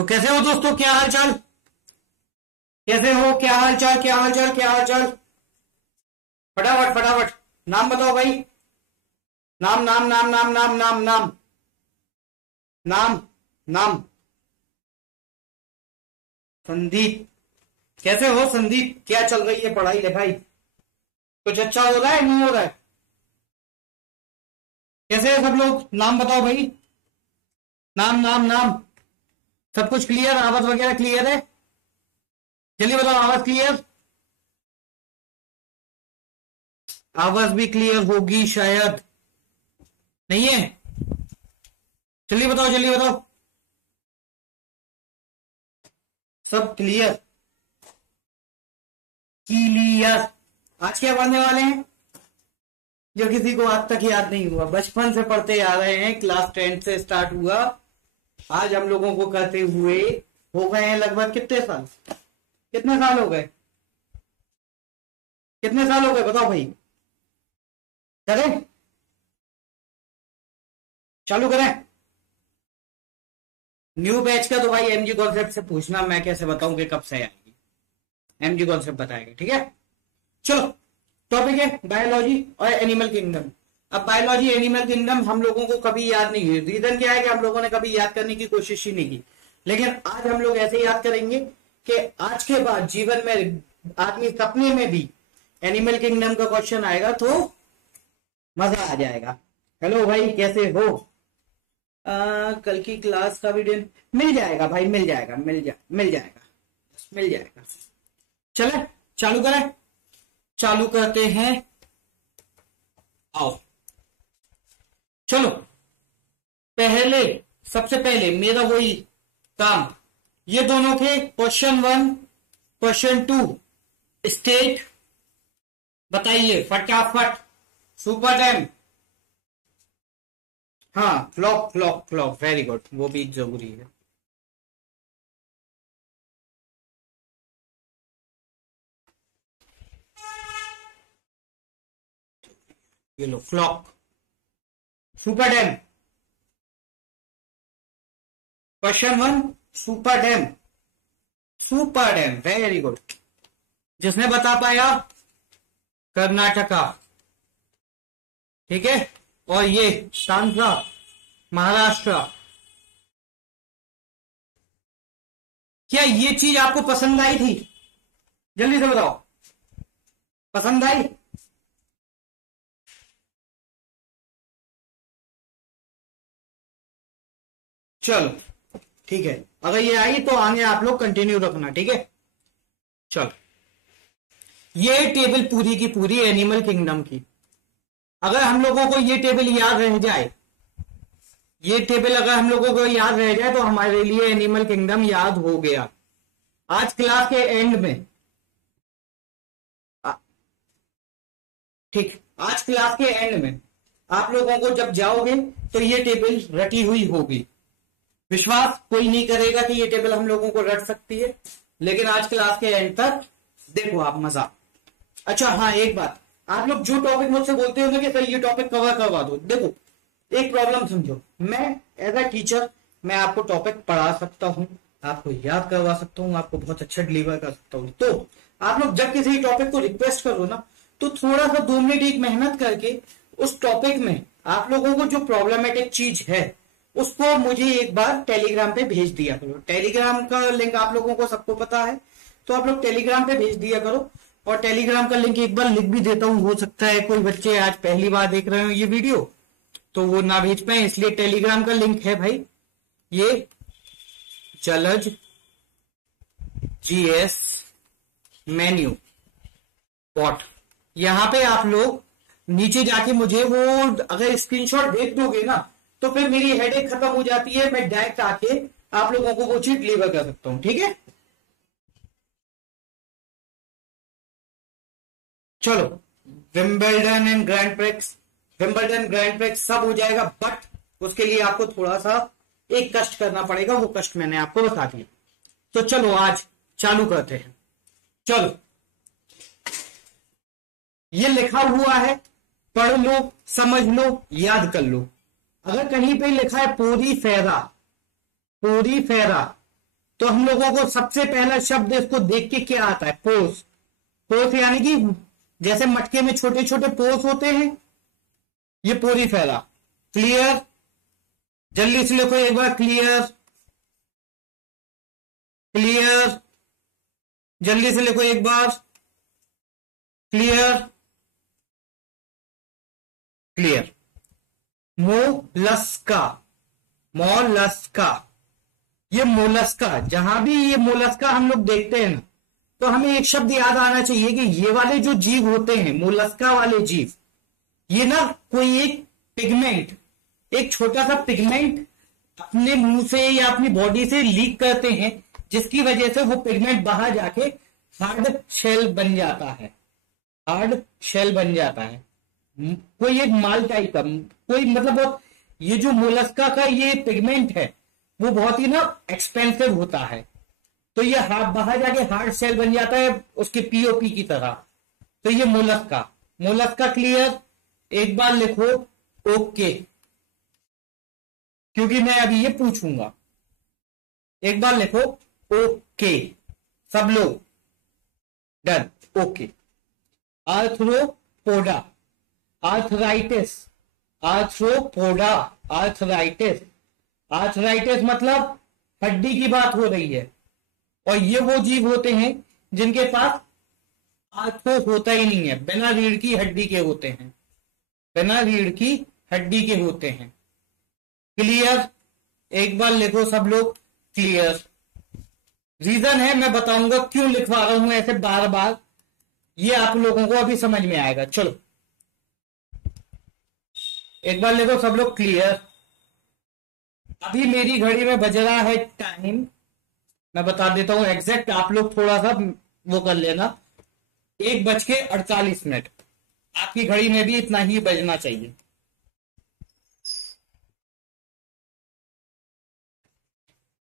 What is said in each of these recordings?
तो कैसे हो दोस्तों, क्या हाल चाल, कैसे हो, क्या हाल चाल, क्या हाल चाल, क्या हाल चाल। फटाफट फटाफट नाम बताओ भाई। नाम नाम नाम नाम नाम नाम नाम नाम नाम। संदीप। कैसे हो संदीप, क्या चल रही है पढ़ाई लिखाई, कुछ अच्छा हो रहा है नहीं हो रहा है? कैसे है सब लोग, नाम बताओ भाई। नाम नाम नाम। सब कुछ क्लियर, आवाज वगैरह क्लियर है? जल्दी बताओ, आवाज क्लियर? आवाज भी क्लियर होगी शायद, नहीं है? जल्दी बताओ, जल्दी बताओ। सब क्लियर? क्लियर। आज क्या पढ़ने वाले हैं जो किसी को आज तक याद नहीं हुआ? बचपन से पढ़ते आ रहे हैं, क्लास 10 से स्टार्ट हुआ, आज हम लोगों को करते हुए हो गए हैं लगभग कितने साल, कितने साल हो गए, कितने साल हो गए बताओ भाई। करें, चालू करें? न्यू बैच का तो भाई एमजी कॉन्सेप्ट से पूछना, मैं कैसे बताऊं कि कब से आएगी। एमजी कॉन्सेप्ट बताएगा, ठीक है। चलो, टॉपिक है बायोलॉजी और एनिमल किंगडम। अब बायोलॉजी एनिमल किंगडम हम लोगों को कभी याद नहीं हुई। रीजन क्या है कि हम लोगों ने कभी याद करने की कोशिश ही नहीं की, लेकिन आज हम लोग ऐसे याद करेंगे कि आज के बाद जीवन में आदमी सपने में भी एनिमल किंगडम का क्वेश्चन आएगा तो मजा आ जाएगा। हेलो भाई, कैसे हो? कल की क्लास का वीडियो मिल जाएगा भाई, मिल जाएगा, मिल जाएगा, मिल जाएगा। चले चालू करें, चालू करते हैं, आओ चलो। पहले, सबसे पहले मेरा वही काम, ये दोनों के क्वेश्चन 1 क्वेश्चन 2 स्टेट बताइए फटाफट। सुपर टाइम, हाँ, flop flop flop, very good, वो भी जरूरी है। ये लो flop, super dam. Question 1 super dam, super dam, very good. जिसने बता पाया कर्नाटका, ठीक है, और ये सांध्रा महाराष्ट्र। क्या ये चीज आपको पसंद आई थी? जल्दी से बताओ, पसंद आई? चलो ठीक है, अगर ये आई तो आगे आप लोग कंटिन्यू रखना, ठीक है। चलो, ये टेबल पूरी की पूरी एनिमल किंगडम की, अगर हम लोगों को ये टेबल याद रह जाए, ये टेबल अगर हम लोगों को याद रह जाए तो हमारे लिए एनिमल किंगडम याद हो गया। आज क्लास के एंड में, ठीक, आज क्लास के एंड में आप लोगों को जब जाओगे तो ये टेबल रटी हुई होगी। विश्वास कोई नहीं करेगा कि ये टेबल हम लोगों को रट सकती है, लेकिन आज क्लास के एंड तक देखो आप मजा। अच्छा हाँ, एक बात, आप लोग जो टॉपिक मुझसे बोलते हो कि सर ये टॉपिक कवर करवा दो, देखो एक प्रॉब्लम समझो, मैं एज अ टीचर मैं आपको टॉपिक पढ़ा सकता हूँ, आपको याद करवा सकता हूँ, आपको बहुत अच्छा डिलीवर कर सकता हूँ। तो आप लोग जब किसी टॉपिक को रिक्वेस्ट करो ना, तो थोड़ा सा 2 मिनट एक मेहनत करके उस टॉपिक में आप लोगों को जो प्रॉब्लमेटिक चीज है उसको मुझे एक बार टेलीग्राम पे भेज दिया करो। टेलीग्राम का लिंक आप लोगों को सबको पता है, तो आप लोग टेलीग्राम पे भेज दिया करो। और टेलीग्राम का लिंक एक बार लिख भी देता हूँ, हो सकता है कोई बच्चे आज पहली बार देख रहे हो ये वीडियो तो वो ना भेज पाए, इसलिए टेलीग्राम का लिंक है भाई, ये जलज जीएस मेन्यू बॉट। यहां पे आप लोग नीचे जाके मुझे वो अगर स्क्रीनशॉट भेज दोगे ना तो फिर मेरी हेडेक खत्म हो जाती है, मैं डायरेक्ट आके आप लोगों को वो चीज डिलीवर कर सकता हूं, ठीक है। चलो, Wimbledon and grand prix, Wimbledon grand prix सब हो जाएगा, बट उसके लिए आपको थोड़ा सा एक कष्ट करना पड़ेगा, वो कष्ट मैंने आपको बता दिया। तो चलो आज चालू करते हैं। चलो, ये लिखा हुआ है, पढ़ लो, समझ लो, याद कर लो। अगर कहीं पे लिखा है पोरी फेरा, पोरी फेरा, तो हम लोगों को सबसे पहला शब्द इसको देख के क्या आता है? पोर्स। पोर्स यानी कि जैसे मटके में छोटे छोटे पोर्स होते हैं, ये पोरी फैला। क्लियर? जल्दी से लिखो एक बार, क्लियर क्लियर। जल्दी से लिखो एक बार, क्लियर क्लियर। मोलस्का, मोलस्का, ये मोलस्का, जहां भी ये मोलस्का हम लोग देखते हैं ना, तो हमें एक शब्द याद आना चाहिए कि ये वाले जो जीव होते हैं, मोलस्का वाले जीव, ये ना कोई एक पिगमेंट, एक छोटा सा पिगमेंट अपने मुंह से या अपनी बॉडी से लीक करते हैं, जिसकी वजह से वो पिगमेंट बाहर जाके हार्ड शेल बन जाता है, हार्ड शेल बन जाता है। कोई एक माल टाइप का, कोई मतलब बहुत, ये जो मोलस्का का ये पिगमेंट है वो बहुत ही ना एक्सपेंसिव होता है, तो ये बाहर जाके हार्ड शेल बन जाता है उसके पीओपी की तरह। तो ये मोलस्का, मोलस्का। क्लियर? एक बार लिखो ओके, क्योंकि मैं अभी ये पूछूंगा। एक बार लिखो ओके सब लोग, done, okay. Arthropoda, arthritis, arthropoda, arthritis. Arthritis मतलब हड्डी की बात हो रही है, और ये वो जीव होते हैं जिनके पास आर्थो होता ही नहीं है, बिना रीढ़ की हड्डी के होते हैं, बिना रीढ़ की हड्डी के होते हैं। क्लियर? एक बार लिखो सब लोग, क्लियर। रीजन है, मैं बताऊंगा क्यों लिखवा रहा हूं ऐसे बार बार, ये आप लोगों को अभी समझ में आएगा। चलो एक बार लिखो सब लोग, क्लियर। अभी मेरी घड़ी में बज रहा है टाइम, मैं बता देता हूं एग्जैक्ट, आप लोग थोड़ा सा वो कर लेना, 1:48। आपकी घड़ी में भी इतना ही बजना चाहिए।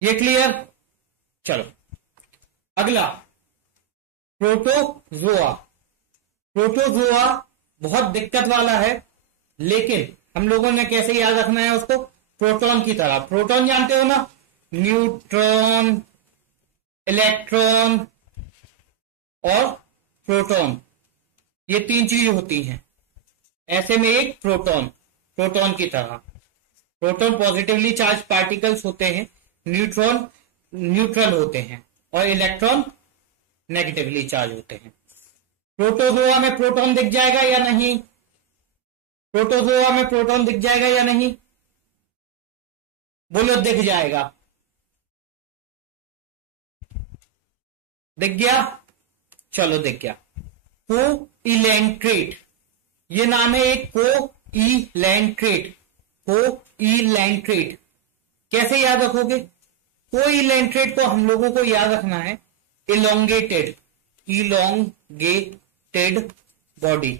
ये क्लियर? चलो अगला, प्रोटोजोआ। प्रोटोजोआ बहुत दिक्कत वाला है, लेकिन हम लोगों ने कैसे याद रखना है उसको? प्रोटॉन की तरह। प्रोटॉन जानते हो ना, न्यूट्रॉन, इलेक्ट्रॉन और प्रोटॉन, ये 3 चीज होती हैं। ऐसे में एक प्रोटॉन, प्रोटॉन की तरह। प्रोटॉन पॉजिटिवली चार्ज पार्टिकल्स होते हैं, न्यूट्रॉन न्यूट्रल होते हैं, और इलेक्ट्रॉन नेगेटिवली चार्ज होते हैं। प्रोटोजोआ में प्रोटॉन दिख जाएगा या नहीं? प्रोटोजोआ में प्रोटॉन दिख जाएगा या नहीं? बोलो, दिख जाएगा। दिख गया? चलो दिख गया। कोइलेंट्रेट, ये नाम है एक, कोइलेंट्रेट। कोइलेंट्रेट कैसे याद रखोगे? कोइलेंट्रेट को हम लोगों को याद रखना है इलोंगेटेड, इलोंगेटेड बॉडी,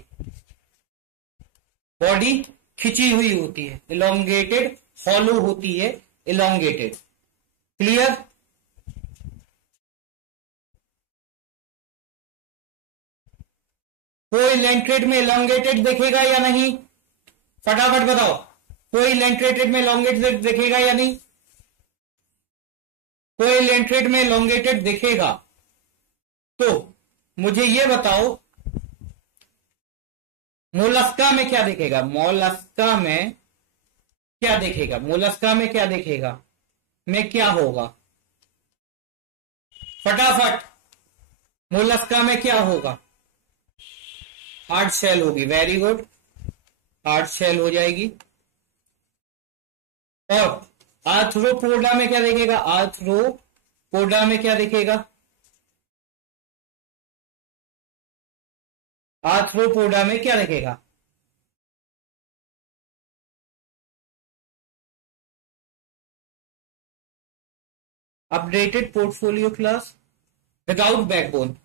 बॉडी खिंची हुई होती है, इलोंगेटेड, हॉलो होती है, इलोंगेटेड। क्लियर? कोइलेंट्रेट में इलोंगेटेड दिखेगा या नहीं? फटाफट बताओ, कोइलेंट्रेटेड में इलोंगेटेड दिखेगा या नहीं? कोइलेंट्रेट में इलोंगेटेड दिखेगा तो मुझे ये बताओ, मोलस्का में क्या दिखेगा? मोलस्का में क्या दिखेगा? मोलस्का में क्या दिखेगा? में क्या होगा? फटाफट, मोलस्का में क्या होगा? हार्ड शेल होगी। वेरी गुड, हार्ड शेल हो जाएगी। और आर्थ्रोपोडा में क्या दिखेगा? आर्थ्रोपोडा में क्या दिखेगा? आर्थ्रोपोडा में क्या दिखेगा? Updated portfolio class without backbone,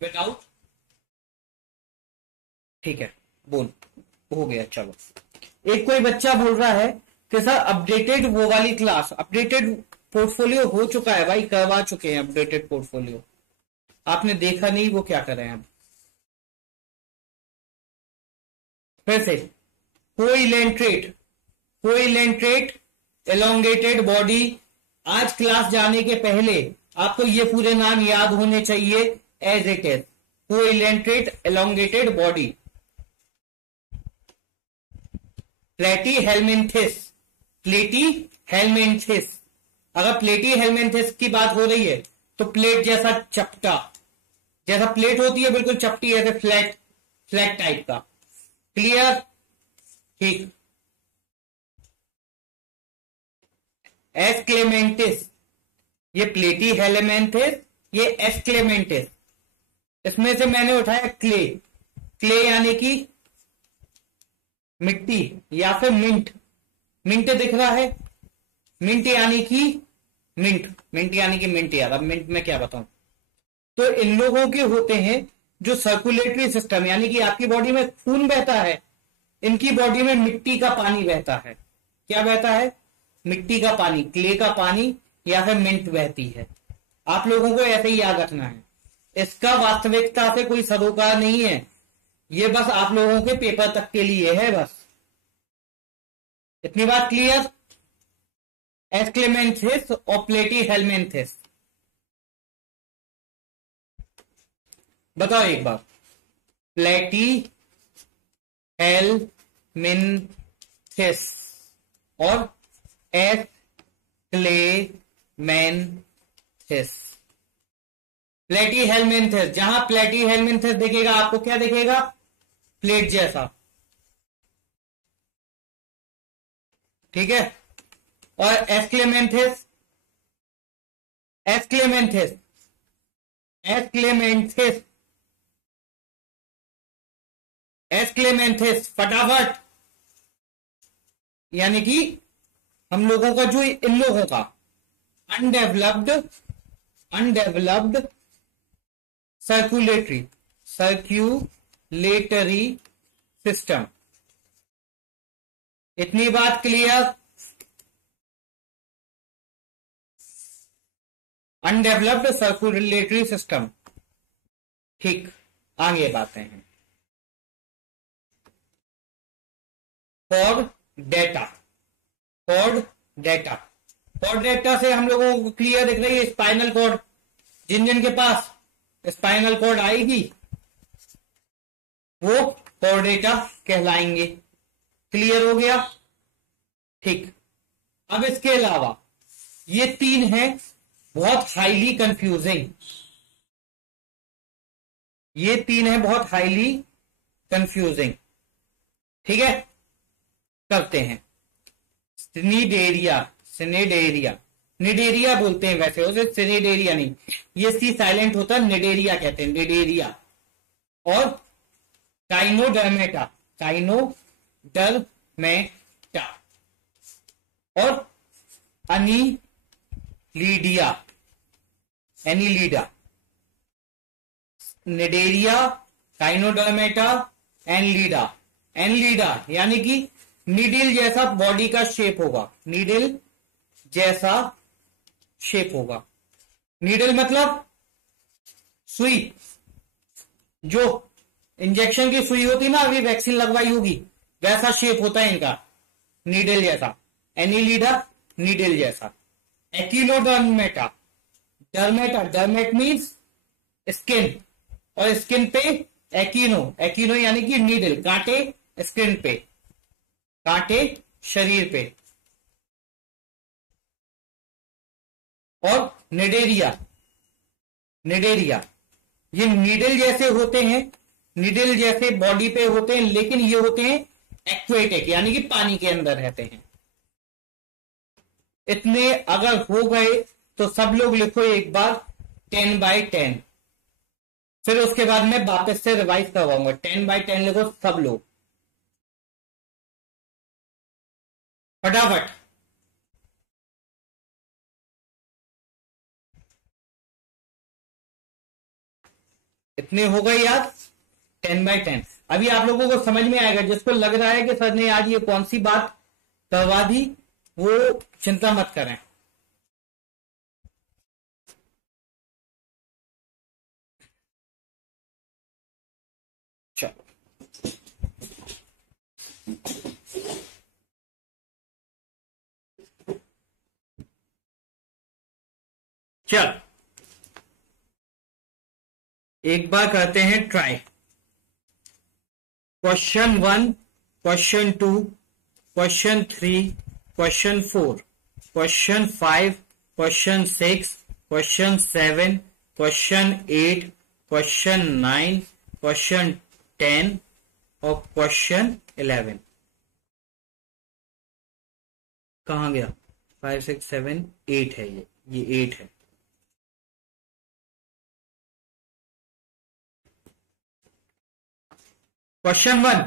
without, ठीक है, बोन हो गया। चलो, एक कोई बच्चा बोल रहा है कि सर अपडेटेड वो वाली क्लास, अपडेटेड पोर्टफोलियो हो चुका है भाई, करवा चुके हैं अपडेटेड पोर्टफोलियो, आपने देखा नहीं, वो क्या कर रहे हैं अब? फिर से, कोइलेंट्रेट, कोइलेंट्रेट, एलोंगेटेड बॉडी। आज क्लास जाने के पहले आपको ये पूरे नाम याद होने चाहिए as it is. Coelenterate elongated body, platyhelminthes, platyhelminthes. अगर प्लेटी हेलमिंथिस की बात हो रही है तो प्लेट जैसा चपटा, जैसा प्लेट होती है बिल्कुल चपटी, ऐसे फ्लैट फ्लैट टाइप का। क्लियर? ठीक। एस्क्लेमेंटिस, ये प्लेटी हेलमिंथिस, ये एस्क्लेमेंटिस। इसमें से मैंने उठाया क्ले, क्ले यानी कि मिट्टी या फिर मिंट। मिंट दिख रहा है, मिंट यानी कि मिंट, मिंट यानी कि मिंट। यार अब मिंट में क्या बताऊं। तो इन लोगों के होते हैं जो सर्कुलेटरी सिस्टम, यानी कि आपकी बॉडी में खून बहता है, इनकी बॉडी में मिट्टी का पानी बहता है। क्या बहता है? मिट्टी का पानी, क्ले का पानी या फिर मिंट बहती है। आप लोगों को ऐसे ही याद रखना है। इसका वास्तविकता से कोई सरोकार नहीं है, ये बस आप लोगों के पेपर तक के लिए है बस। इतनी बात क्लियर? एस्क्लेमेंथिस और प्लेटी हेलमिंथिस। बताओ एक बार, प्लेटी हेलमिंथिस और एस्क्लेमेंथिस। प्लेटी हेलमिंथिस, जहां प्लेटी हेलमिंथिस दिखेगा आपको क्या दिखेगा? प्लेट जैसा, ठीक है। और एस्क्लेमेंथिस, एस्क्लेमेंथिस, एस्क्लेमेंथिस, एस्क्लेमेंथिस, फटाफट। यानी कि हम लोगों का जो, इन लोगों का undeveloped, undeveloped circulatory, circulatory system. इतनी बात क्लियर? Undeveloped circulatory system. ठीक, आगे बातें हैं। For data, for data, for data से हम लोगों को क्लियर दिख रही है स्पाइनल कॉर्ड। जिन जिन के पास स्पाइनल कॉर्ड आएगी वो फॉर डेटा कहलाएंगे। क्लियर हो गया? ठीक। अब इसके अलावा ये तीन हैं बहुत हाईली कंफ्यूजिंग, ये तीन है बहुत हाईली कंफ्यूजिंग। ठीक है, करते हैं। सिनिडेरिया, सिनेडेरिया, निडेरिया बोलते हैं वैसे उसे, सिनेडेरिया नहीं, ये सी साइलेंट होता है, निडेरिया कहते हैं, निडेरिया। और काइनोडर्मेटा, काइनोडर्मेटा, और annelida, annelida. Cnidaria, echinodermata, annelida. Annelida यानी कि नीडल जैसा बॉडी का शेप होगा, नीडल जैसा शेप होगा। नीडल मतलब सुई, जो इंजेक्शन की सुई होती ना, अभी वैक्सीन लगवाई होगी, वैसा शेप होता है इनका, नीडल जैसा। एनीलिडा, नीडल जैसा। एक्इनोडर्मेटा, डर्मेटा, डर्मेट मीन्स स्किन, और स्किन पे एक्इनो, एक्इनो यानी कि नीडल, कांटे स्किन पे, कांटे शरीर पे। और निडेरिया, निडेरिया ये नीडल जैसे होते हैं, नीडल जैसे बॉडी पे होते हैं, लेकिन ये होते हैं एक्वेटिक, यानी कि पानी के अंदर रहते हैं। इतने अगर हो गए तो सब लोग लिखो एक बार 10/10, फिर उसके बाद मैं वापस से रिवाइज करवाऊंगा। 10/10 लिखो सब लोग फटाफट। इतने हो गए याद? 10/10। अभी आप लोगों को समझ में आएगा, जिसको लग रहा है कि सर ने आज ये कौन सी बात करवा दी, वो चिंता मत करें। चलो चल एक बार करते हैं try. Question 1, question 2, question 3, question 4, question 5, question 6, question 7, question 8, question 9, question 10 और क्वेश्चन 11। कहां गया? 5, 6, 7, 8 है ये 8 है। क्वेश्चन 1,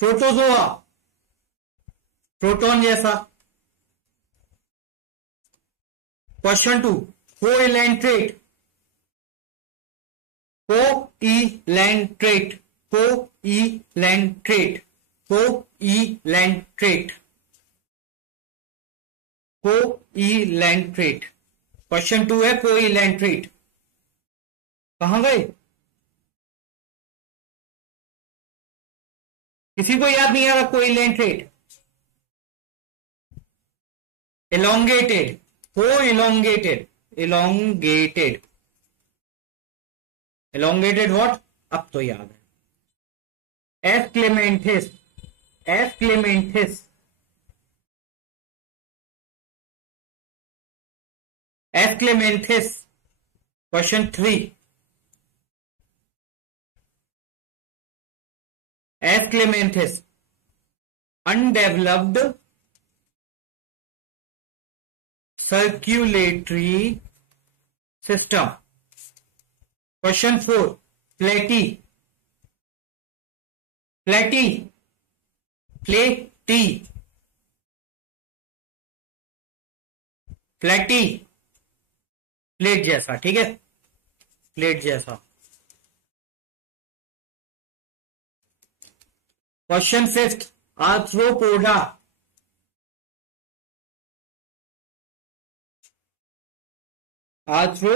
प्रोटोजोआ, प्रोटॉन जैसा। क्वेश्चन 2, कोइलेंट्रेट, कोइलेंट्रेट, कोइलेंट्रेट, कोइलेंट्रेट, कोइलेंट्रेट। क्वेश्चन 2 है कोइलेंट्रेट। कहां गए? किसी को याद नहीं आ रहा? कोइलेंट्रेट, elongated, co-elongated, elongated, elongated what? अब तो याद है। F clementis, F clementis, F clementis। Question 3, F clementis, undeveloped circulatory system। Question 4, प्लेटी, प्लेटी, प्लेटी, प्लेटी, प्लेट जैसा, ठीक है, प्लेट जैसा। Question 5, arthropoda, arthro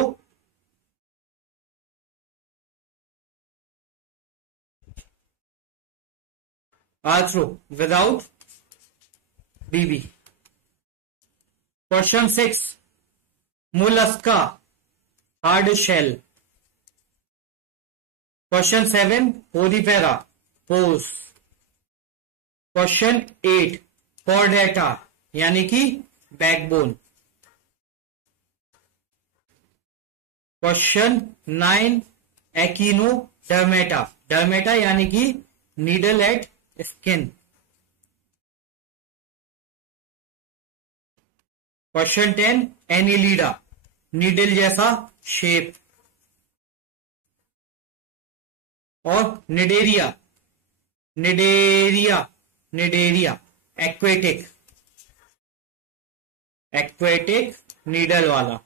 arthro without बीबी। Question 6, mollusca, hard shell. Question 7, porifera, pores. Question 8, chordata यानी कि बैकबोन। क्वेश्चन 9, एक्टिनोडर्मेटा, डर्मेटा यानी कि needle at skin. Question 10, annelida, needle जैसा शेप। और cnidaria, cnidaria, cnidaria, aquatic, aquatic needle वाला।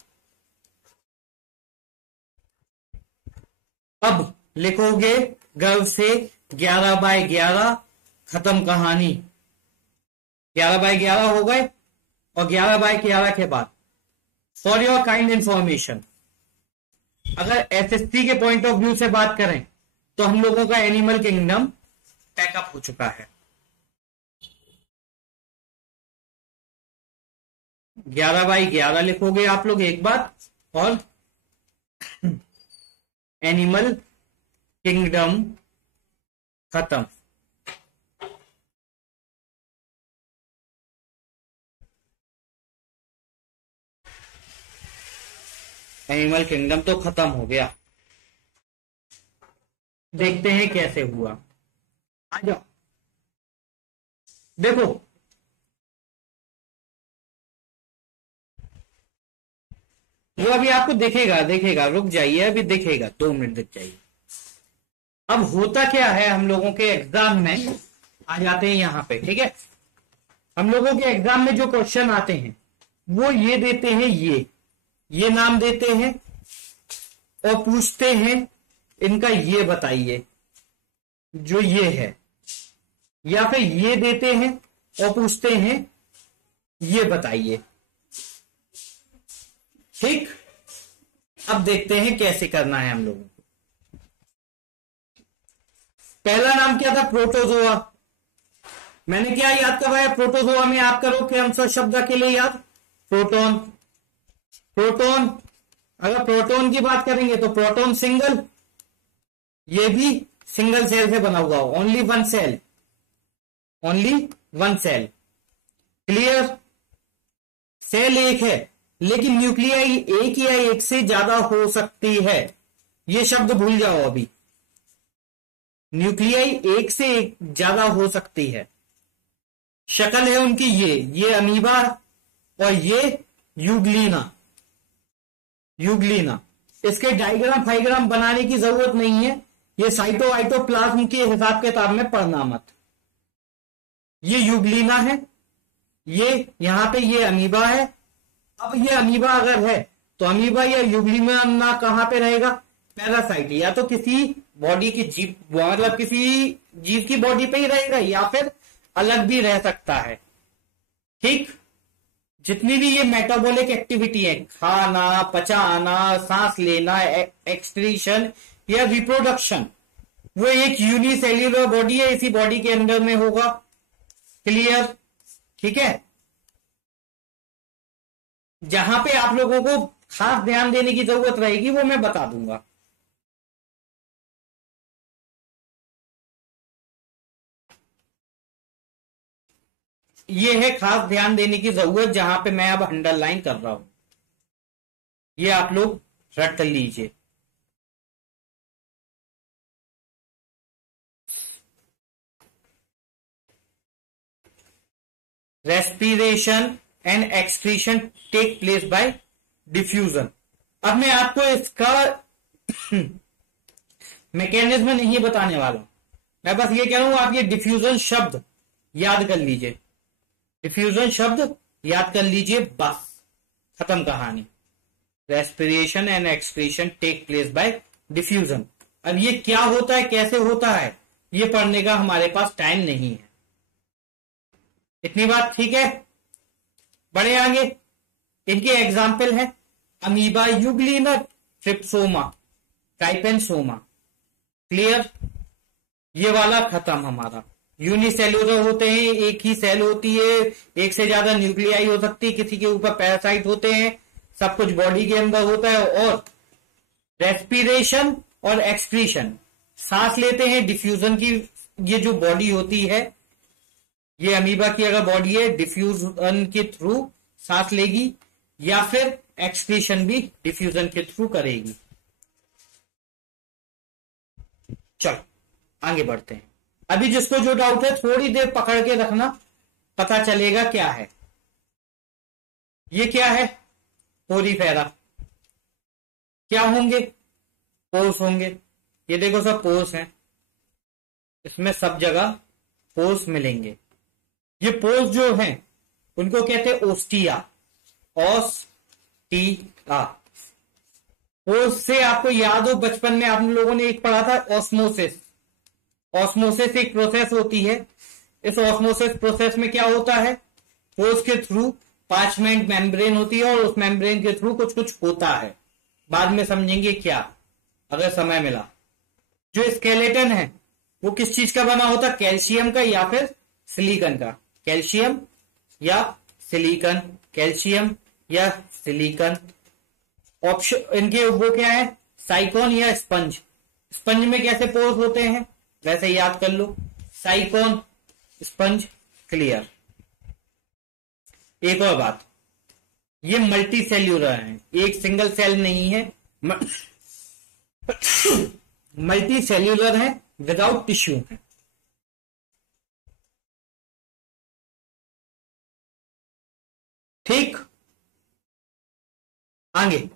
अब लिखोगे गर्व से 11 बाय 11, खत्म कहानी। 11 बाय 11 हो गए। और 11 बाय 11 के बाद फॉर योर काइंड इंफॉर्मेशन, अगर एसएससी के पॉइंट ऑफ व्यू से बात करें तो हम लोगों का एनिमल किंगडम पैकअप हो चुका है। 11 बाय 11 लिखोगे आप लोग एक बात, और एनिमल किंगडम खत्म। एनिमल किंगडम तो खत्म हो गया। देखते हैं कैसे हुआ। आ जाओ, देखो वो अभी आपको दिखेगा, दिखेगा, रुक जाइए, अभी दिखेगा, 2 मिनट दिख जाइए। अब होता क्या है, हम लोगों के एग्जाम में आ जाते हैं यहां पे, ठीक है। हम लोगों के एग्जाम में जो क्वेश्चन आते हैं वो ये देते हैं, ये नाम देते हैं और पूछते हैं इनका ये बताइए जो ये है, या फिर ये देते हैं और पूछते हैं ये बताइए, ठीक। अब देखते हैं कैसे करना है हम लोगों को। पहला नाम क्या था? प्रोटोजोआ। मैंने क्या याद करवाया प्रोटोजोआ में? आप करो कि हम सब शब्द के लिए याद, प्रोटॉन। प्रोटॉन, अगर प्रोटॉन की बात करेंगे तो प्रोटॉन सिंगल, ये भी सिंगल सेल से बना हुआ, only one cell, only one cell. Clear? Cell एक है लेकिन न्यूक्लियाई एक या एक से ज्यादा हो सकती है, ये शब्द भूल जाओ अभी। न्यूक्लियाई एक से एक ज्यादा हो सकती है। शक्ल है उनकी ये अमीबा और ये यूग्लिना। यूग्लिना, इसके डायग्राम फाइग्राम बनाने की जरूरत नहीं है, ये साइटोप्लाज्म के हिसाब किताब में पढ़ना मत। ये यूग्लिना है, ये यहां पे ये अमीबा है। अब ये अमीबा अगर है तो अमीबा या यूग्लिना कहां पे रहेगा? पैरासाइट, या तो किसी बॉडी की जीव, मतलब किसी जीव की बॉडी पे ही रहेगा या फिर अलग भी रह सकता है। ठीक? जितनी भी ये मेटाबॉलिक एक्टिविटी है, खाना, पचाना, सांस लेना, एक्सक्रीशन या रिप्रोडक्शन, वो एक यूनिसेल्यूलर बॉडी है, इसी बॉडी के अंदर में होगा। क्लियर? ठीक है। जहां पे आप लोगों को खास ध्यान देने की जरूरत रहेगी वो मैं बता दूंगा। ये है खास ध्यान देने की जरूरत, जहां पे मैं अब अंडरलाइन कर रहा हूं, ये आप लोग रट लीजिए। Respiration and excretion take place by diffusion. अब मैं आपको इसका मैकेनिज्म नहीं बताने वाला, मैं बस ये कह रहा हूं आप ये डिफ्यूजन शब्द याद कर लीजिए। डिफ्यूजन शब्द याद कर लीजिए, बस खत्म कहानी। Respiration and excretion take place by diffusion. अब ये क्या होता है, कैसे होता है, ये पढ़ने का हमारे पास टाइम नहीं है। इतनी बात ठीक है? बढ़े आगे। इनके एग्जाम्पल है अमीबा, यूग्लिना, ट्रिप्सोमा, ट्राइपेनसोमा। क्लियर? ये वाला खत्म हमारा। यूनिसेल्यूलर होते हैं, एक ही सेल होती है, एक से ज्यादा न्यूक्लियाई हो सकती है, किसी के ऊपर पैरासाइट होते हैं, सब कुछ बॉडी के अंदर होता है। और रेस्पिरेशन और एक्सक्रीशन, सांस लेते हैं। डिफ्यूजन की ये जो बॉडी होती है, ये अमीबा की अगर बॉडी है, डिफ्यूजन के थ्रू सांस लेगी या फिर एक्सक्रीशन भी डिफ्यूजन के थ्रू करेगी। चलो आगे बढ़ते हैं। अभी जिसको जो डाउट है थोड़ी देर पकड़ के रखना, पता चलेगा क्या है। ये क्या है? पोरीफेरा। क्या होंगे? पोर्स होंगे। ये देखो सब पोर्स हैं, इसमें सब जगह पोर्स मिलेंगे। ये पोर्स जो हैं उनको कहते हैं ओस्टिया। ओस्टिया। पोर्स से आपको याद हो बचपन में आप लोगों ने एक पढ़ा था ऑस्मोसिस। ऑस्मोसिस एक प्रोसेस होती है। इस ऑस्मोसिस प्रोसेस में क्या होता है? पोर्स के थ्रू पार्चमेंट मेम्ब्रेन होती है और उस मेम्ब्रेन के थ्रू कुछ कुछ होता है, बाद में समझेंगे क्या अगर समय मिला। जो स्केलेटन है वो किस चीज का बना होता है? कैल्शियम का या फिर सिलिकन का। कैल्शियम या सिलिकन, कैल्शियम या सिलिकन। ऑप्शन इनके वो क्या है? साइकोन या स्पंज। स्पंज में कैसे पोर्स होते हैं वैसे याद कर लो, साइकोन, स्पंज। क्लियर? एक और बात, ये मल्टी सेल्यूलर है, एक सिंगल सेल नहीं है, मल्टी सेल्यूलर है, विदाउट टिश्यू है। ठीक? आगे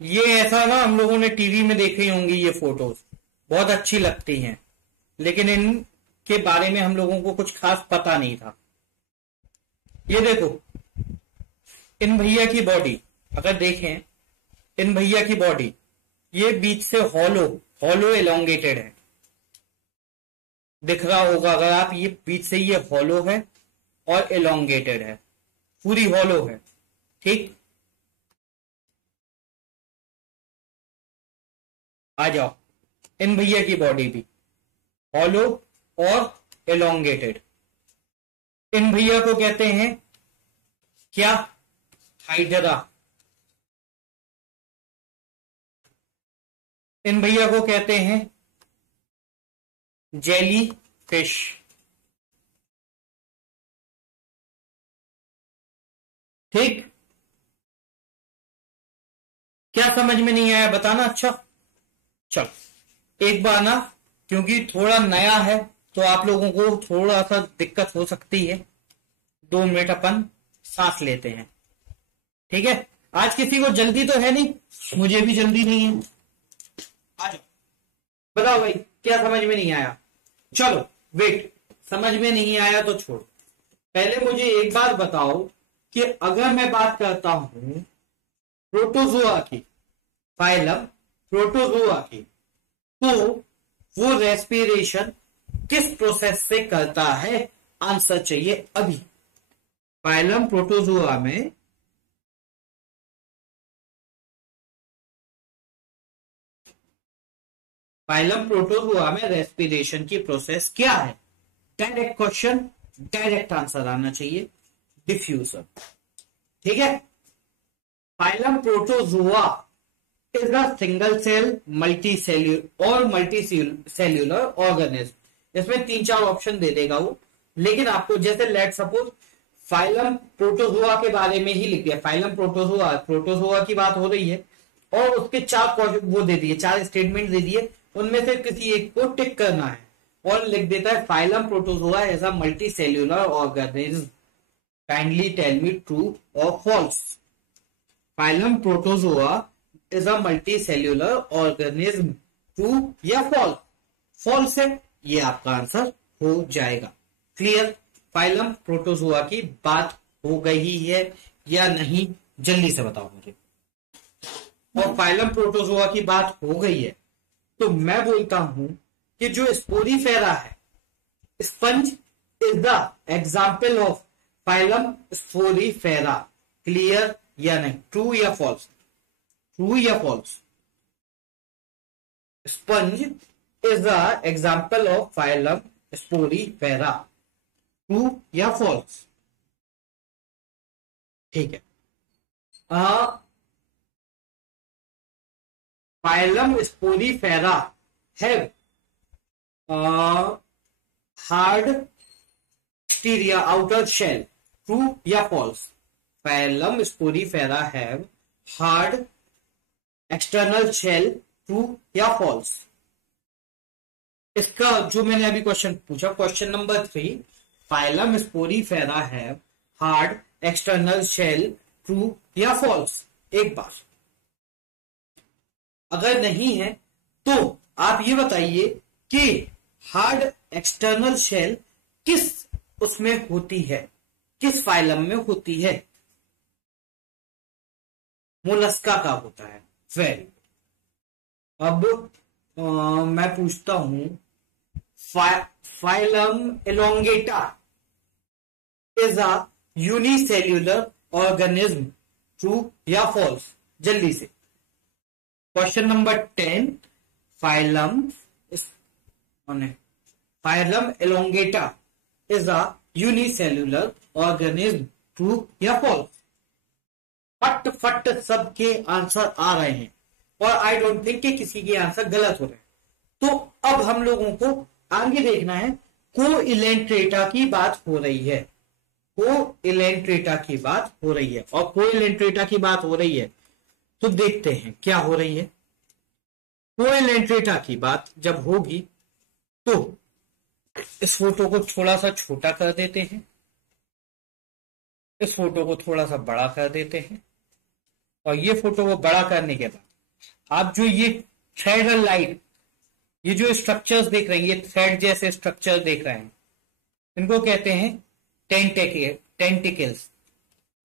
ये ऐसा ना हम लोगों ने टीवी में देखी होंगी ये फोटोज, बहुत अच्छी लगती हैं, लेकिन इनके बारे में हम लोगों को कुछ खास पता नहीं था। ये देखो इन भैया की बॉडी, अगर देखें इन भैया की बॉडी, ये बीच से हॉलो एलोंगेटेड है, दिख रहा होगा अगर आप, ये बीच से ये हॉलो है और एलोंगेटेड है, पूरी हॉलो है। ठीक? आ जाओ, इन भैया की बॉडी भी हॉलो और एलोंगेटेड। इन भैया को कहते हैं क्या? हाइड्रा। इन भैया को कहते हैं जेली फिश। ठीक, क्या समझ में नहीं आया बताना। अच्छा चलो एक बार ना, क्योंकि थोड़ा नया है तो आप लोगों को थोड़ा सा दिक्कत हो सकती है। 2 मिनट अपन सांस लेते हैं, ठीक है। आज किसी को जल्दी तो है नहीं, मुझे भी जल्दी नहीं है। आ जाओ, बताओ भाई क्या समझ में नहीं आया। चलो वेट, समझ में नहीं आया तो छोड़, पहले मुझे एक बात बताओ कि अगर मैं बात करता हूं प्रोटोजोआ की, फाइलम प्रोटोजोआ की, तो वो रेस्पिरेशन किस प्रोसेस से करता है, आंसर चाहिए अभी। फाइलम प्रोटोजोआ में रेस्पिरेशन की प्रोसेस क्या है? डायरेक्ट क्वेश्चन, डायरेक्ट आंसर आना चाहिए। डिफ्यूजन, ठीक है। Phylum protozoa is a single cell multicellular organism. इसमें 3-4 ऑप्शन दे देगा वो, लेकिन आपको जैसे लेट सपोज फाइलम प्रोटोजोआ के बारे में ही लिख दिया, फाइलम प्रोटोजोआ की बात हो रही है और उसके 4 वो दे दिए, 4 स्टेटमेंट दे दिए, उनमें से किसी एक को टिक करना है और लिख देता है phylum protozoa as a multicellular organism. Kindly tell me true और false. Phylum protozoa is a multicellular organism, true या फॉल्स? फॉल्स है, ये आपका आंसर हो जाएगा। क्लियर? फाइलम प्रोटोजोआ की बात हो गई है या नहीं, जल्दी से बताओ मुझे। और फाइलम प्रोटोजोआ की बात हो गई है तो मैं बोलता हूं कि जो स्पोरीफेरा है, sponge is the example of phylum porifera. Clear या नहीं? ट्रू या फॉल्स? ट्रू या false? Sponge is the example of phylum porifera. True या फॉल्स? ठीक है। Phylum porifera have hard exterior outer shell. True या false? Phylum porifera have hard external shell. True या false? इसका जो मैंने अभी क्वेश्चन पूछा, question number 3, phylum porifera have hard external shell. True या फॉल्स? एक बार अगर नहीं है तो आप ये बताइए कि हार्ड एक्सटर्नल शेल किस उसमें होती है, किस फाइलम में होती है? मोलस्का का होता है। वेरी, अब मैं पूछता हूं phylum elongata is a unicellular organism. True या फॉल्स? जल्दी से। Question number 10, phylum elongata is a unicellular organism. True या फॉल्स? फट फट सबके आंसर आ रहे हैं और आई डोंट थिंक कि किसी के आंसर गलत हो रहे हैं। तो अब हम लोगों को आगे देखना है, कोइलेंट्रेटा की बात हो रही है। कोइलेंट्रेटा की बात हो रही है और कोइलेंट्रेटा की बात हो रही है तो देखते हैं क्या हो रही है। कोइलेंट्रेटा की बात जब होगी तो इस फोटो को थोड़ा सा छोटा कर देते हैं, इस फोटो को थोड़ा सा बड़ा कर देते हैं और ये फोटो को बड़ा करने के बाद आप जो ये थ्रेड लाइट, ये जो स्ट्रक्चर्स देख रहे हैं, ये थ्रेड जैसे स्ट्रक्चर देख रहे हैं, इनको कहते हैं टेंटिकल्स।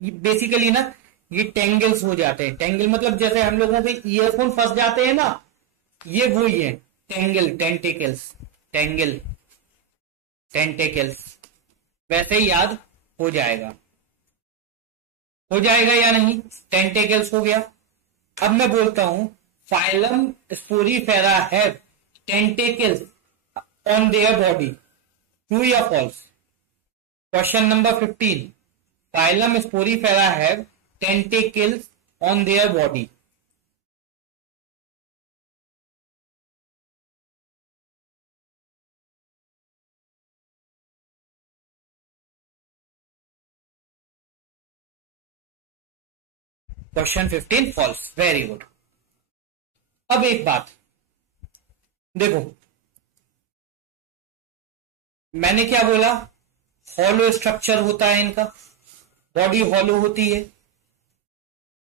बेसिकली ना ये टेंगल्स हो जाते हैं। टेंगल मतलब जैसे हम लोगों के ईयरफोन फंस जाते हैं ना, ये वो ही है टेंगल, टेंटिकल्स, टेंगल, टेंटिकल्स। वैसे ही याद हो जाएगा, हो जाएगा या नहीं? टेंटिकल्स हो गया। अब मैं बोलता हूं phylum porifera have tentacles on their body. True या false? Question number 15, phylum porifera have tentacles on their body। Question 15 false, very good. अब एक बात देखो, मैंने क्या बोला, हॉलो स्ट्रक्चर होता है इनका, बॉडी हॉलो होती है।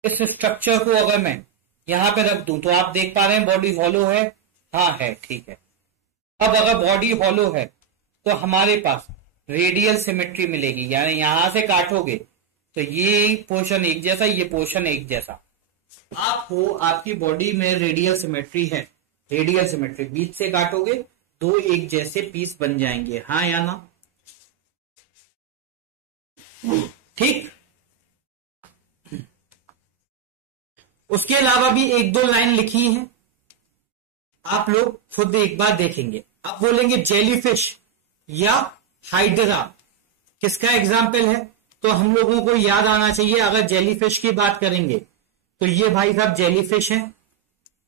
इस स्ट्रक्चर को अगर मैं यहां पे रख दूं तो आप देख पा रहे हैं बॉडी हॉलो है, हाँ है, ठीक है। अब अगर बॉडी हॉलो है तो हमारे पास रेडियल सिमेट्री मिलेगी, यानी यहां से काटोगे तो ये पोर्शन एक जैसा, ये पोर्शन एक जैसा। आपको आपकी बॉडी में रेडियल सिमेट्री है, रेडियल सिमेट्री, बीच से काटोगे दो एक जैसे पीस बन जाएंगे, हाँ या ना, ठीक। उसके अलावा भी एक दो लाइन लिखी है, आप लोग खुद एक बार देखेंगे। आप बोलेंगे जेलीफिश या हाइड्रा किसका एग्जाम्पल है, तो हम लोगों को याद आना चाहिए, अगर जेलीफिश की बात करेंगे तो ये भाई साहब जेलीफिश है,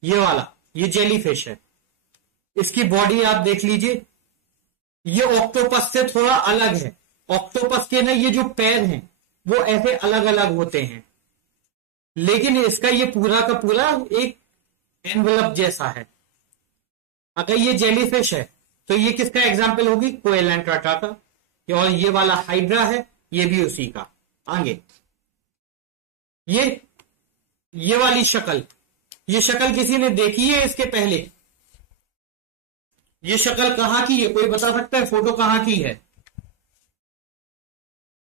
ये वाला ये जेलीफिश है। इसकी बॉडी आप देख लीजिए, ये ऑक्टोपस से थोड़ा अलग है। ऑक्टोपस के ना ये जो पैर हैं वो ऐसे अलग अलग होते हैं, लेकिन इसका ये पूरा का पूरा एक एनवलप जैसा है। अगर ये जेलीफिश है तो ये किसका एग्जाम्पल होगी, कोएलेंट्राटा का, और ये वाला हाइड्रा है, ये भी उसी का। आगे ये वाली शक्ल, ये शक्ल किसी ने देखी है इसके पहले, ये शक्ल कहां की है, कोई बता सकता है, फोटो कहां की है।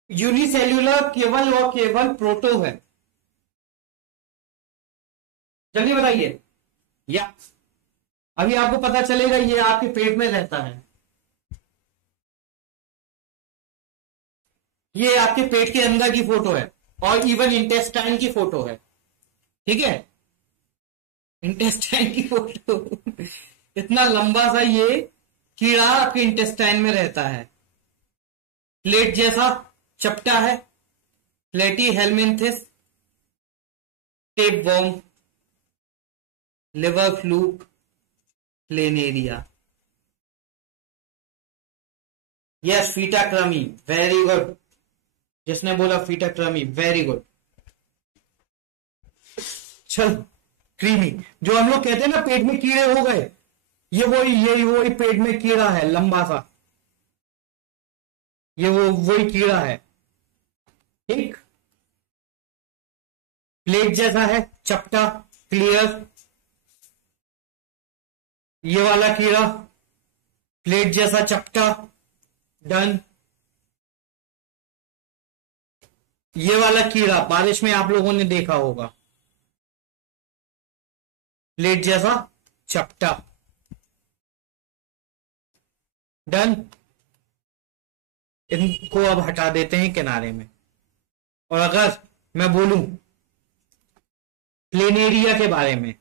यूनिसेल्यूलर केवल और केवल प्रोटो है, जल्दी बताइए, या अभी आपको पता चलेगा, ये आपके पेट में रहता है, ये आपके पेट के अंदर की फोटो है, और इवन इंटेस्टाइन की फोटो है, ठीक है, इंटेस्टाइन की फोटो इतना लंबा सा ये कीड़ा आपके इंटेस्टाइन में रहता है, प्लेट जैसा चपटा है, platyhelminthes, tapeworm, liver fluke, planaria, yes फीटा क्रमी, वेरी गुड, जिसने बोला फीटा क्रमी, वेरी गुड। चलो क्रीमी, जो हम लोग कहते हैं ना पेट में कीड़े हो गए, ये वही पेट में कीड़ा है लंबा सा, ये वही कीड़ा है, ठीक। प्लेट जैसा है, चपटा, क्लियर, ये वाला कीड़ा प्लेट जैसा चपटा, डन। ये वाला कीड़ा बारिश में आप लोगों ने देखा होगा, प्लेट जैसा चपटा, डन। इनको अब हटा देते हैं किनारे में, और अगर मैं बोलूं प्लेनेरिया के बारे में,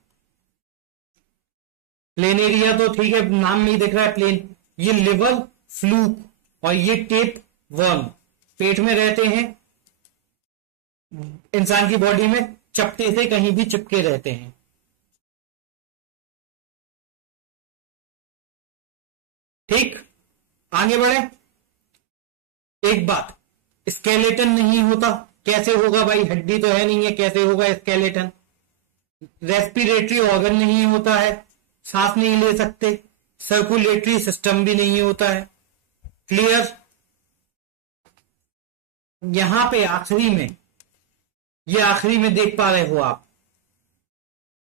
प्लेनेरिया तो ठीक है, नाम नहीं दिख रहा है प्लेन, ये लिवर फ्लूक और ये टेप वर्म पेट में रहते हैं, इंसान की बॉडी में चपटे से कहीं भी चिपके रहते हैं, ठीक। आगे बढ़े, एक बात, स्केलेटन नहीं होता, कैसे होगा भाई, हड्डी तो है नहीं है, कैसे होगा स्केलेटन। रेस्पिरेटरी ऑर्गन नहीं होता है, सांस नहीं ले सकते, सर्कुलेटरी सिस्टम भी नहीं होता है, क्लियर। यहां पे आखिरी में, ये आखिरी में देख पा रहे हो आप,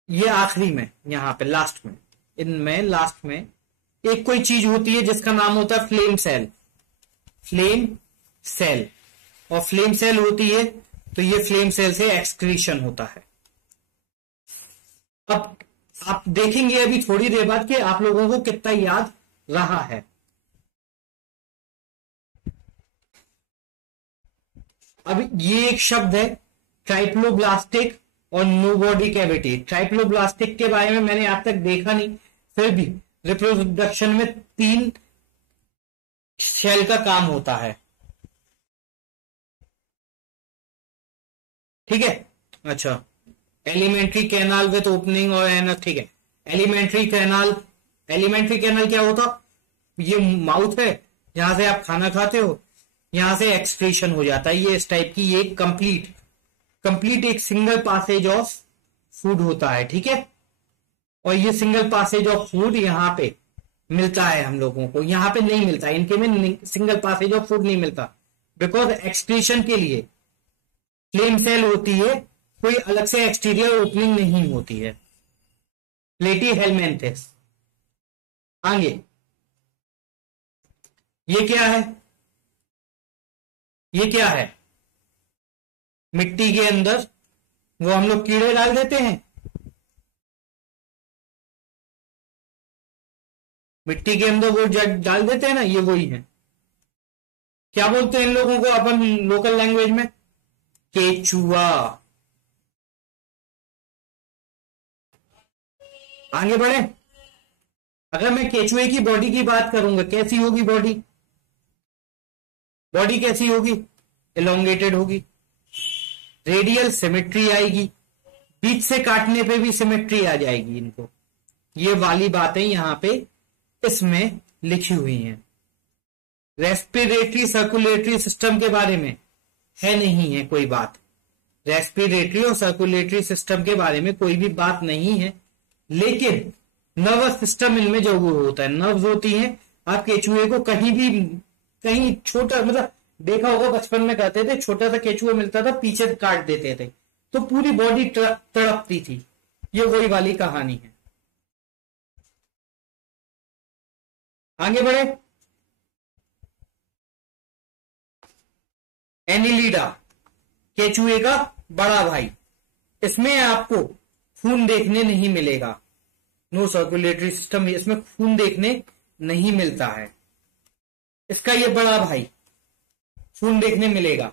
ये आखिरी में, यहां पे लास्ट में, इनमें लास्ट में एक कोई चीज होती है जिसका नाम होता है फ्लेम सेल, फ्लेम सेल, और फ्लेम सेल होती है तो ये फ्लेम सेल से एक्सक्रीशन होता है। अब आप देखेंगे अभी थोड़ी देर बाद कि आप लोगों को कितना याद रहा है। अब ये एक शब्द है ट्राइप्लोब्लास्टिक और नो बॉडी कैविटी। ट्राइप्लोब्लास्टिक के बारे में मैंने आज तक देखा नहीं, फिर भी रिप्रोडक्शन में 3 सेल का काम होता है, ठीक है। अच्छा, एलिमेंट्री कैनाल विथ ओपनिंग और एन, ठीक है। एलिमेंट्री कैनाल क्या होता, ये माउथ है, यहां से आप खाना खाते हो, यहां से एक्सक्रीशन हो जाता है, ये इस टाइप की ये कंप्लीट कंप्लीट एक सिंगल पासेज ऑफ फूड होता है, ठीक है। और ये सिंगल पासेज ऑफ फूड यहाँ पे मिलता है हम लोगों को, यहाँ पे नहीं मिलता, इनके में सिंगल पासेज ऑफ फूड नहीं मिलता, बिकॉज एक्सक्रीशन के लिए फ्लेम सेल होती है, कोई अलग से एक्सटीरियर ओपनिंग नहीं होती है। प्लेटी हेलमेंथिस। आगे ये क्या है, ये क्या है, मिट्टी के अंदर वो हम लोग कीड़े डाल देते हैं, मिट्टी के अंदर वो जड़ डाल देते हैं ना, ये वही है। क्या बोलते हैं इन लोगों को अपन लोकल लैंग्वेज में, केचुआ। आगे बढ़े, अगर मैं केचुए की बॉडी की बात करूंगा, कैसी होगी बॉडी, बॉडी कैसी होगी, एलोंगेटेड होगी, रेडियल सिमेट्री आएगी, बीच से काटने पे भी सिमेट्री आ जाएगी इनको। ये वाली बातें यहां पे इसमें लिखी हुई हैं। रेस्पिरेटरी सर्कुलेटरी सिस्टम के बारे में है नहीं है कोई बात, रेस्पिरेटरी और सर्कुलेटरी सिस्टम के बारे में कोई भी बात नहीं है, लेकिन नर्वस सिस्टम इनमें जो होता है, नर्व्स होती हैं। आप केचुए को कहीं भी, कहीं छोटा, मतलब देखा होगा बचपन में कहते थे, छोटा सा केचुआ मिलता था पीछे काट देते थे तो पूरी बॉडी तड़पती थी, ये वही वाली कहानी है। आगे बढ़े, एनिलिडा, केचुए का बड़ा भाई, इसमें आपको खून देखने नहीं मिलेगा, नो सर्कुलेटरी सिस्टम, इसमें खून देखने नहीं मिलता है। इसका ये बड़ा भाई खून देखने मिलेगा।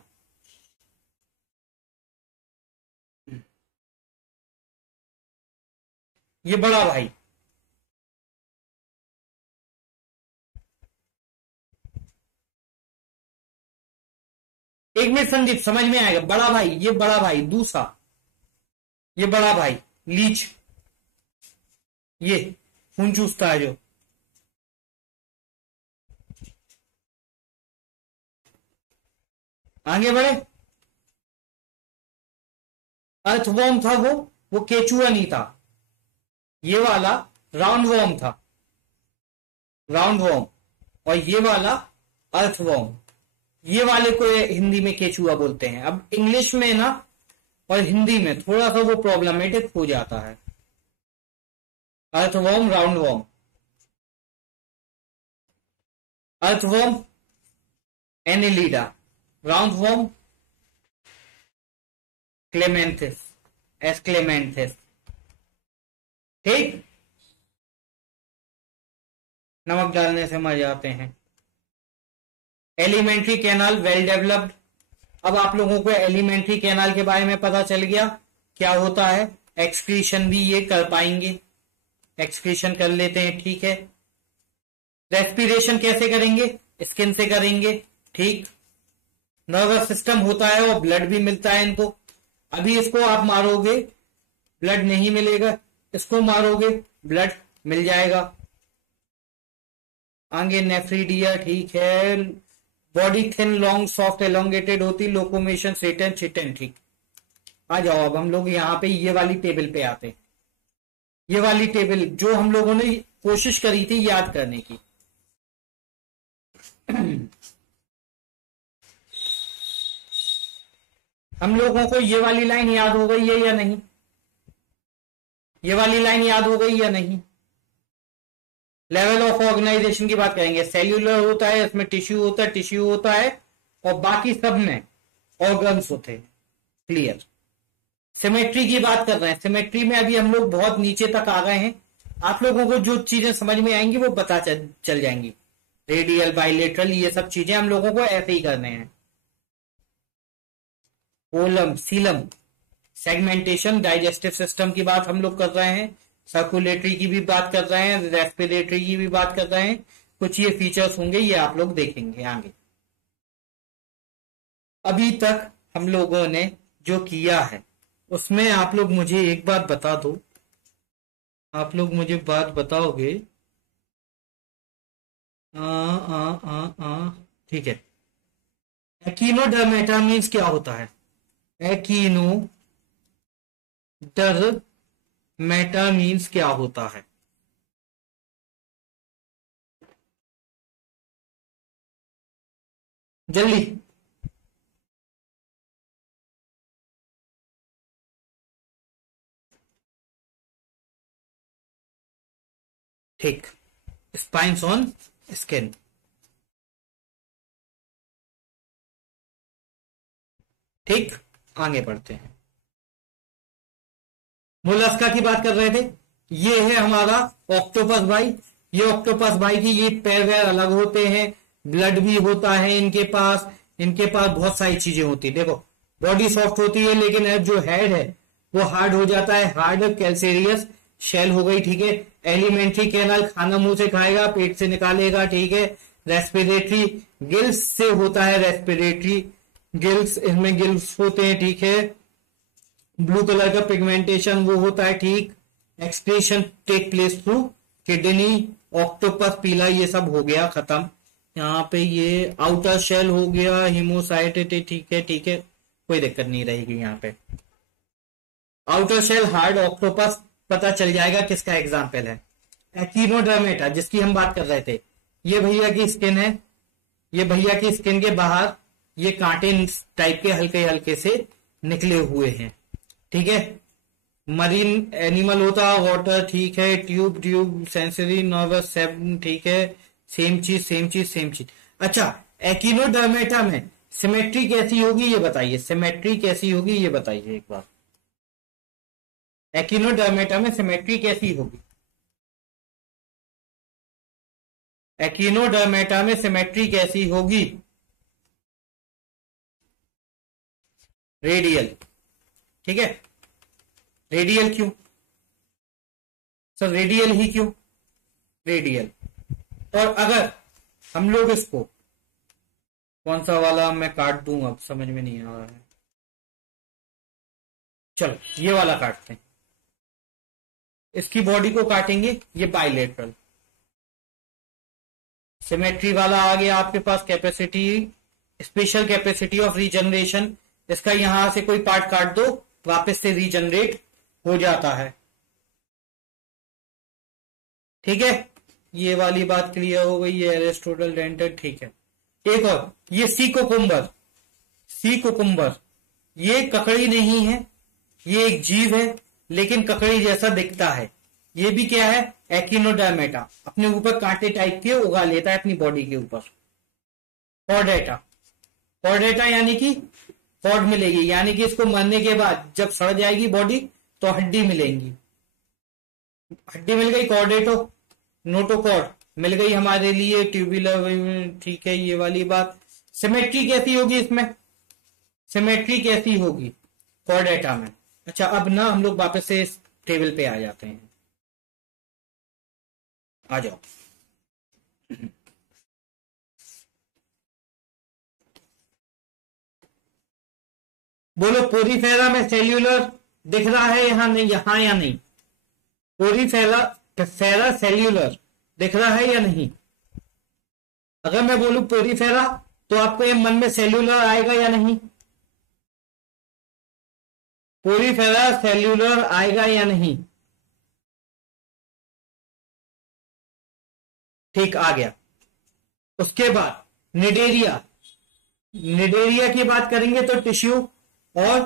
ये बड़ा भाई, एक मिनट संदीप समझ में आएगा, बड़ा भाई, ये बड़ा भाई दूसरा, ये बड़ा भाई लीच, ये खून चूसता है जो। आगे बढ़े, अर्थवॉर्म था वो केचुआ नहीं था, ये वाला राउंड वॉर्म था, राउंड वॉर्म, और ये वाला अर्थवॉर्म, ये वाले को हिंदी में केचुआ बोलते हैं। अब इंग्लिश में ना और हिंदी में थोड़ा सा वो प्रॉब्लमेटिक हो जाता है। Earthworm, round worm, earthworm annelida, round worm क्लेमेंथिस, एस्क्लेमेंथिस, ठीक। नमक डालने से मर जाते हैं। Alimentary canal well developed. अब आप लोगों को एलिमेंट्री कैनाल के बारे में पता चल गया क्या होता है, एक्सक्रीशन भी ये कर पाएंगे, एक्सक्रीशन कर लेते हैं, ठीक है। रेस्पिरेशन कैसे करेंगे, स्किन से करेंगे, ठीक। नर्वस सिस्टम होता है और ब्लड भी मिलता है इनको। अभी इसको आप मारोगे ब्लड नहीं मिलेगा, इसको मारोगे ब्लड मिल जाएगा। आगे नेफ्रीडिया, ठीक है। Body thin long soft elongated होती, लोकोमेशन सेटन चिटन, ठीक। आ जाओ अब हम लोग यहाँ पे ये वाली टेबल पे आते हैं। ये वाली टेबल जो हम लोगों ने कोशिश करी थी याद करने की। हम लोगों को ये वाली लाइन याद हो गई है या नहीं, ये वाली लाइन याद हो गई या नहीं। लेवल ऑफ ऑर्गेनाइजेशन की बात करेंगे, सेल्यूलर होता है, इसमें टिश्यू होता है, टिश्यू होता है, और बाकी सब में ऑर्गन्स होते हैं, क्लियर। सिमेट्री की बात कर रहे हैं, सिमेट्री में अभी हम लोग बहुत नीचे तक आ गए हैं, आप लोगों को जो चीजें समझ में आएंगी वो पता चल जाएंगी। रेडियल, बाइलेटरल, ये सब चीजें हम लोगों को ऐसे ही करने हैं। Kolam, Seelam, segmentation, digestive system की बात हम लोग कर रहे हैं, सर्कुलेटरी की भी बात कर रहे हैं, रेस्पिरेटरी की भी बात कर रहे हैं। कुछ ये फीचर्स होंगे, ये आप लोग देखेंगे आगे। अभी तक हम लोगों ने जो किया है उसमें आप लोग मुझे एक बात बता दो, आप लोग मुझे बात बताओगे, ठीक है। एक्टिनोडर्मेटा मीन्स क्या होता है, एकिनोडर्मेटा मीन्स क्या होता है? जल्दी। ठीक, स्पाइन्स ऑन स्किन। ठीक, आगे बढ़ते हैं। मोलस्का की बात कर रहे थे। ये है हमारा ऑक्टोपस भाई। ये ऑक्टोपस भाई की ये पैर वैर अलग होते हैं, ब्लड भी होता है इनके पास। इनके पास बहुत सारी चीजें होती है। देखो, बॉडी सॉफ्ट होती है, लेकिन जो हेड है वो हार्ड हो जाता है। हार्ड कैल्सेरियस शेल हो गई, ठीक है। एलिमेंट्री कैनल, खाना मुंह से खाएगा, पेट से निकालेगा, ठीक है। रेस्पिरेटरी गिल्स से होता है, रेस्पिरेटरी गिल्स, इनमें गिल्स होते हैं, ठीक है। ब्लू कलर का पिगमेंटेशन वो होता है, ठीक। Excretion take place through kidney. Octopus पीला, ये सब हो गया खत्म। यहाँ पे ये आउटर शेल हो गया, हिमोसाइटेट, ठीक है, ठीक है, कोई दिक्कत नहीं रहेगी यहाँ पे। आउटर शेल हार्ड ऑक्टोपस, पता चल जाएगा किसका एग्जाम्पल है। एकिनोडर्मेटा जिसकी हम बात कर रहे थे, ये भैया की स्किन है। ये भैया की स्किन के बाहर ये कांटे टाइप के हल्के हल्के से निकले हुए हैं, ठीक है। मरीन एनिमल होता है, वाटर, ठीक है। ट्यूब ट्यूब सेंसरी नर्वस सेब, ठीक है। सेम चीज सेम चीज सेम चीज। अच्छा, एकिनोडर्मेटा में सिमेट्री कैसी होगी ये बताइए, सिमेट्री कैसी होगी ये बताइए एक बार। एकिनोडर्मेटा में सिमेट्री कैसी होगी? एकिनोडर्मेटा में सिमेट्री कैसी होगी? रेडियल, ठीक है। रेडियल क्यों सर? रेडियल ही क्यों? रेडियल। और अगर हम लोग इसको, कौन सा वाला मैं काट दूं, अब समझ में नहीं आ रहा है। चलो ये वाला काटते हैं, इसकी बॉडी को काटेंगे। ये बाइलेटरल सिमेट्री वाला आ गया आपके पास। Capacity, special capacity of regeneration, इसका यहां से कोई पार्ट काट दो, वापस से रीजनरेट हो जाता है, ठीक है। ये वाली बात क्लियर हो गई है। एरिस्टोटल डेंटेड, ठीक है। एक और, ये सी कोकुम्बर, सी कोकुम्बर, ये ककड़ी नहीं है, ये एक जीव है, लेकिन ककड़ी जैसा दिखता है। ये भी क्या है? एकिनोडर्मेटा, अपने ऊपर कांटे टाइप के उगा लेता है अपनी बॉडी के ऊपर। कॉर्डेटा, कॉर्डेटा यानी कि कॉर्ड मिलेगी, यानी कि इसको मरने के बाद जब सड़ जाएगी बॉडी तो हड्डी मिलेंगी। हड्डी मिल गई, कॉर्डेटो। नोटोकॉर्ड मिल गई हमारे लिए, ट्यूबुलर, ठीक है। ये वाली बात। सिमेट्री कैसी होगी इसमें? सिमेट्री कैसी होगी कॉर्डेटा में? अच्छा, अब ना हम लोग वापस से इस टेबल पे आ जाते हैं। आ जाओ। बोलो, पोरीफेरा में सेल्यूलर दिख रहा है यहां नहीं, यहां या नहीं? पोरीफेरा फेरा सेल्यूलर दिख रहा है या नहीं? अगर मैं बोलूं पोरीफेरा तो आपको ये मन में सेल्यूलर आएगा या नहीं? पोरीफेरा सेल्यूलर आएगा या नहीं? ठीक, आ गया। उसके बाद निडेरिया, निडेरिया की बात करेंगे तो टिश्यू, और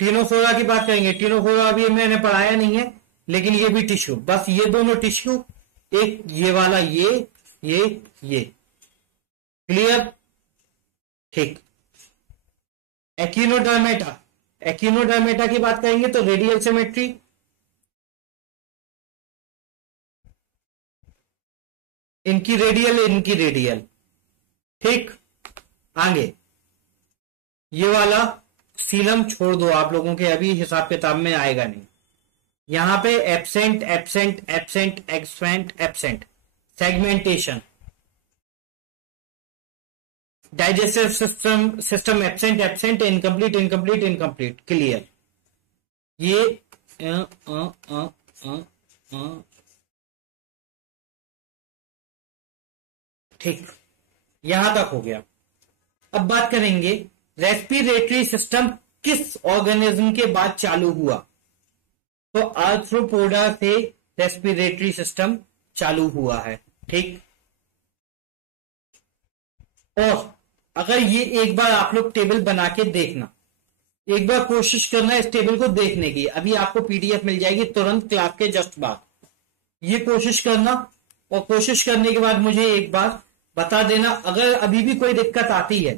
टीनोफोरा की बात करेंगे। टीनोफोरा अभी मैंने पढ़ाया नहीं है, लेकिन ये भी टिश्यू। बस ये दोनों टिश्यू, एक ये वाला, ये क्लियर, ठीक। एकिनोडर्मेटा, एकिनोडर्मेटा की बात करेंगे तो रेडियल सिमेट्री, इनकी रेडियल, इनकी रेडियल, ठीक। आगे ये वाला सीलम छोड़ दो, आप लोगों के अभी हिसाब किताब में आएगा नहीं। यहां पे absent absent absent absent absent, segmentation, digestive system absent absent, incomplete incomplete incomplete, clear. ये ठीक, यहां तक हो गया। अब बात करेंगे रेस्पिरेटरी सिस्टम किस ऑर्गेनिज्म के बाद चालू हुआ? तो आर्थ्रोपोडा से रेस्पिरेटरी सिस्टम चालू हुआ है। ठीक, और अगर ये एक बार आप लोग टेबल बना के देखना, एक बार कोशिश करना इस टेबल को देखने की। अभी आपको पीडीएफ मिल जाएगी तुरंत क्लास के जस्ट बाद। ये कोशिश करना, और कोशिश करने के बाद मुझे एक बार बता देना। अगर अभी भी कोई दिक्कत आती है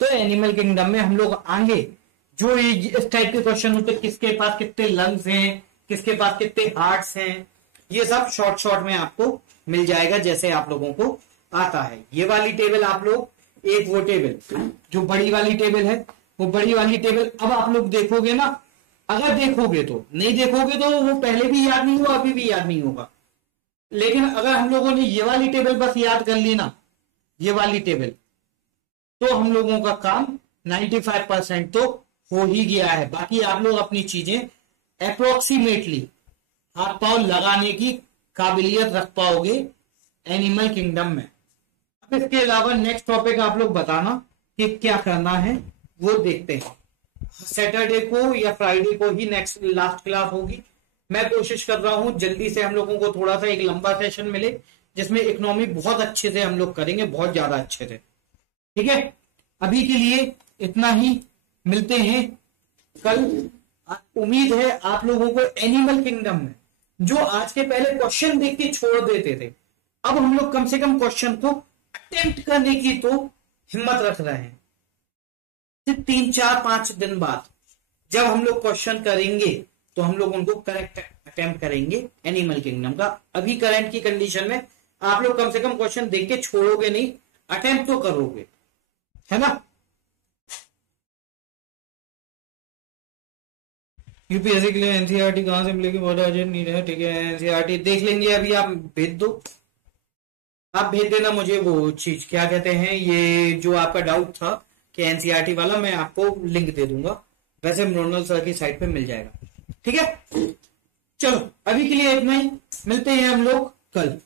तो एनिमल किंगडम में हम लोग आगे जो इस टाइप के क्वेश्चन होते हैं, किसके पास कितने लंग्स हैं, किसके पास कितने हार्ट्स हैं, ये सब शॉर्ट शॉर्ट में आपको मिल जाएगा जैसे आप लोगों को आता है। ये वाली टेबल आप लोग, एक वो टेबल जो बड़ी वाली टेबल है, वो बड़ी वाली टेबल अब आप लोग देखोगे ना, अगर देखोगे तो, नहीं देखोगे तो वो पहले भी याद नहीं हुआ, अभी भी याद नहीं होगा। लेकिन अगर हम लोगों ने ये वाली टेबल बस याद कर ली ना, ये वाली टेबल, तो हम लोगों का काम 95% तो हो ही गया है। बाकी आप लोग अपनी चीजें अप्रोक्सीमेटली हाथ पांव लगाने की काबिलियत रख पाओगे एनिमल किंगडम में। अब इसके अलावा नेक्स्ट टॉपिक आप लोग बताना कि क्या करना है, वो देखते हैं। सैटरडे को या फ्राइडे को ही नेक्स्ट लास्ट क्लास होगी। मैं कोशिश कर रहा हूं जल्दी से हम लोगों को थोड़ा सा एक लंबा सेशन मिले जिसमें इकोनॉमी बहुत अच्छे से हम लोग करेंगे, बहुत ज्यादा अच्छे से। ठीक है, अभी के लिए इतना ही, मिलते हैं कल। उम्मीद है आप लोगों को एनिमल किंगडम में जो आज के पहले क्वेश्चन देख के छोड़ देते थे, अब हम लोग कम से कम क्वेश्चन को अटेम्प्ट करने की तो हिम्मत रख रहे हैं। 3-4-5 दिन बाद जब हम लोग क्वेश्चन करेंगे तो हम लोग उनको करेक्ट अटेम्प्ट करेंगे एनिमल किंगडम का। अभी करंट की कंडीशन में आप लोग कम से कम क्वेश्चन देख के छोड़ोगे नहीं, अटेम्प्ट तो करोगे, है ना। यूपीएससी के लिए एनसीईआरटी कहां से मिलेगी, बहुत अर्जेंट नीड है। ठीक है, एनसीईआरटी देख लेंगे, अभी आप भेज दो, आप भेज देना मुझे वो चीज, क्या कहते हैं, ये जो आपका डाउट था कि एनसीईआरटी वाला, मैं आपको लिंक दे दूंगा, वैसे मृणाल सर की साइट पे मिल जाएगा। ठीक है, चलो अभी के लिए इतना ही, मिलते हैं हम लोग कल।